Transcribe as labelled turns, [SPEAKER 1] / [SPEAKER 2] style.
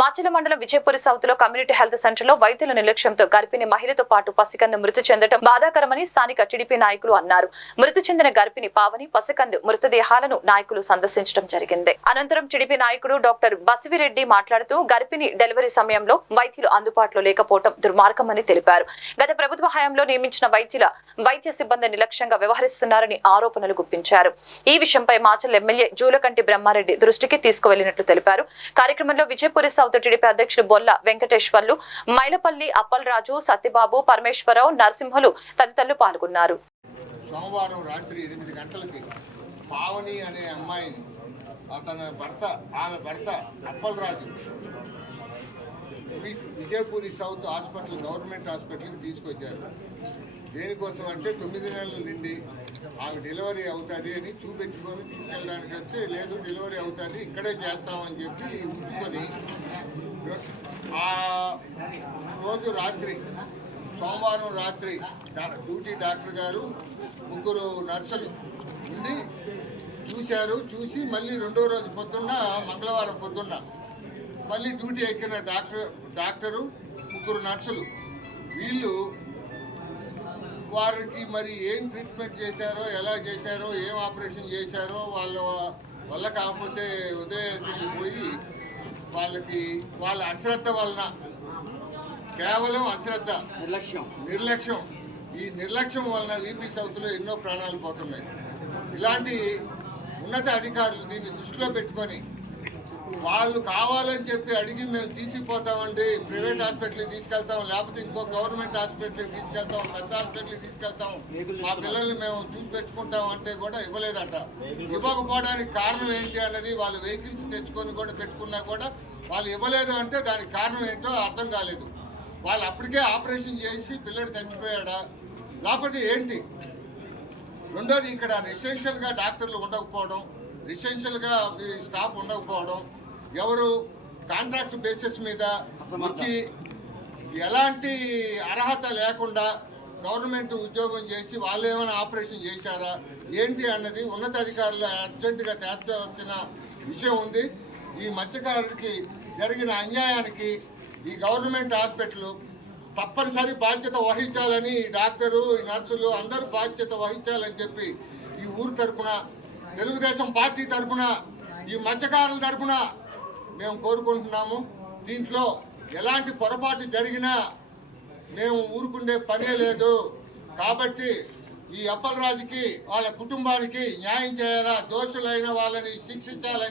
[SPEAKER 1] మాచల మండలం విజయపురి సౌత్లో community health సెంటర్లో వైద్యుల నిర్లక్ష్యంతో గర్భిణి మహిళతో పాటు పసికందు మృతి చెందడం బాధాకరమని స్థానిక టీడీపీ నాయకులు అన్నారు. మృతి చెందిన గర్భిణి పావని పసికందు మృతదేహాలను నాయకులు సందర్శించడం జరిగింది. అనంతరం టీడీపీ నాయకుడు డాక్టర్ బసివిరెడ్డి మాట్లాడుతూ గర్భిణి డెలివరీ సమయంలో వైద్యులు అందుబాటులో లేకపోవడం దుర్మార్గమని తెలిపారు. గత ప్రభుత్వ హయాంలో నియమించిన వైద్యుల వైద్య సిబ్బంది నిర్లక్ష్యంగా వ్యవహరిస్తున్నారని ఆరోపణలు గుప్పించారు. ఈ విషయంపై మాచల్ ఎమ్మెల్యే జూలకంటి బ్రహ్మారెడ్డి దృష్టికి తీసుకువెళ్ళినట్లు తెలిపారు. కార్యక్రమంలో విజయపురి సౌత్ టీడీపీ అధ్యక్షులు బొల్ల వెంకటేశ్వర్లు మైలపల్లి అప్పలరాజు సత్యబాబు పరమేశ్వరరావు నరసింహులు తదితరులు పాల్గొన్నారు.
[SPEAKER 2] సోమవారం రాత్రి ఎనిమిది గంటలకి పావని అనే అమ్మాయిని అతని భర్త ఆమె భర్త Appalaraju Vijayapuri south hospital government హాస్పిటల్కి తీసుకొచ్చారు. దేనికోసం అంటే తొమ్మిది నెలలు నిండి ఆమె డెలివరీ అవుతుంది అని చూపెట్టుకొని తీసుకెళ్ళడానికి వస్తే లేదు డెలివరీ అవుతుంది ఇక్కడే చేస్తామని చెప్పి ఉంచుకొని ఆ రోజు రాత్రి సోమవారం రాత్రి డ్యూటీ డాక్టర్ గారు ముగ్గురు నర్సులు ఉండి చూశారు చూసి మళ్ళీ రెండో రోజు పొద్దున్న మంగళవారం పొద్దున్న మళ్ళీ డ్యూటీ ఎక్కిన డాక్టర్ డాక్టరు ముగ్గురు నర్సులు వీళ్ళు వారికి మరి ఏం ట్రీట్మెంట్ చేశారో ఎలా చేశారో ఏం ఆపరేషన్ చేశారో వాళ్ళ వల్ల కాకపోతే వదిలేసింది పోయి వాళ్ళకి వాళ్ళ అశ్రద్ధ వలన కేవలం అశ్రద్ధ
[SPEAKER 3] నిర్లక్ష్యం.
[SPEAKER 2] నిర్లక్ష్యం. ఈ నిర్లక్ష్యం వలన వీపీ సౌత్లో ఎన్నో ప్రాణాలు పోతున్నాయి. ఇలాంటి ఉన్నత అధికారులు దీన్ని దృష్టిలో పెట్టుకొని వాళ్ళు కావాలని చెప్పి అడిగి మేము తీసుకుపోతామండి ప్రైవేట్ హాస్పిటల్కి తీసుకెళ్తాం లేకపోతే ఇంకో గవర్నమెంట్ హాస్పిటల్కి తీసుకెళ్తాం పెద్ద హాస్పిటల్కి తీసుకెళ్తాం. మా పిల్లల్ని మేము చూసిపెట్టుకుంటాం అంటే కూడా ఇవ్వలేదట. ఇవ్వకపోవడానికి కారణం ఏంటి అన్నది వాళ్ళు వెహికల్స్ తెచ్చుకొని కూడా పెట్టుకున్నా కూడా వాళ్ళు ఇవ్వలేదు అంటే దానికి కారణం ఏంటో అర్థం కాలేదు. వాళ్ళు అప్పటికే ఆపరేషన్ చేసి పిల్లడు చచ్చిపోయాడా? లేకపోతే ఏంటి? రెండోది ఇక్కడ రెసిడెన్షియల్గా డాక్టర్లు ఉండకపోవడం రెసిడెన్షియల్గా స్టాఫ్ ఉండకపోవడం ఎవరు కాంట్రాక్ట్ బేసిస్ మీద వచ్చి ఎలాంటి అర్హత లేకుండా గవర్నమెంట్ ఉద్యోగం చేసి వాళ్ళు ఏమైనా ఆపరేషన్ చేశారా ఏంటి అన్నది ఉన్నతాధికారులు అర్జెంటుగా తేల్చవలసిన విషయం ఉంది. ఈ మత్స్యకారుడికి జరిగిన అన్యాయానికి ఈ గవర్నమెంట్ హాస్పిటల్ తప్పనిసరి బాధ్యత వహించాలని ఈ డాక్టరు ఈ నర్సులు అందరూ బాధ్యత వహించాలని చెప్పి ఈ ఊరు తరపున తెలుగుదేశం పార్టీ తరపున ఈ మత్స్యకారుల తరపున మేము కోరుకుంటున్నాము. దీంట్లో ఎలాంటి పొరపాటు జరిగినా మేము ఊరుకుండే పనే లేదు. కాబట్టి ఈ అప్పలరాజుకి వాళ్ళ కుటుంబానికి న్యాయం చేయాలా? దోషులైన వాళ్ళని శిక్షించాలని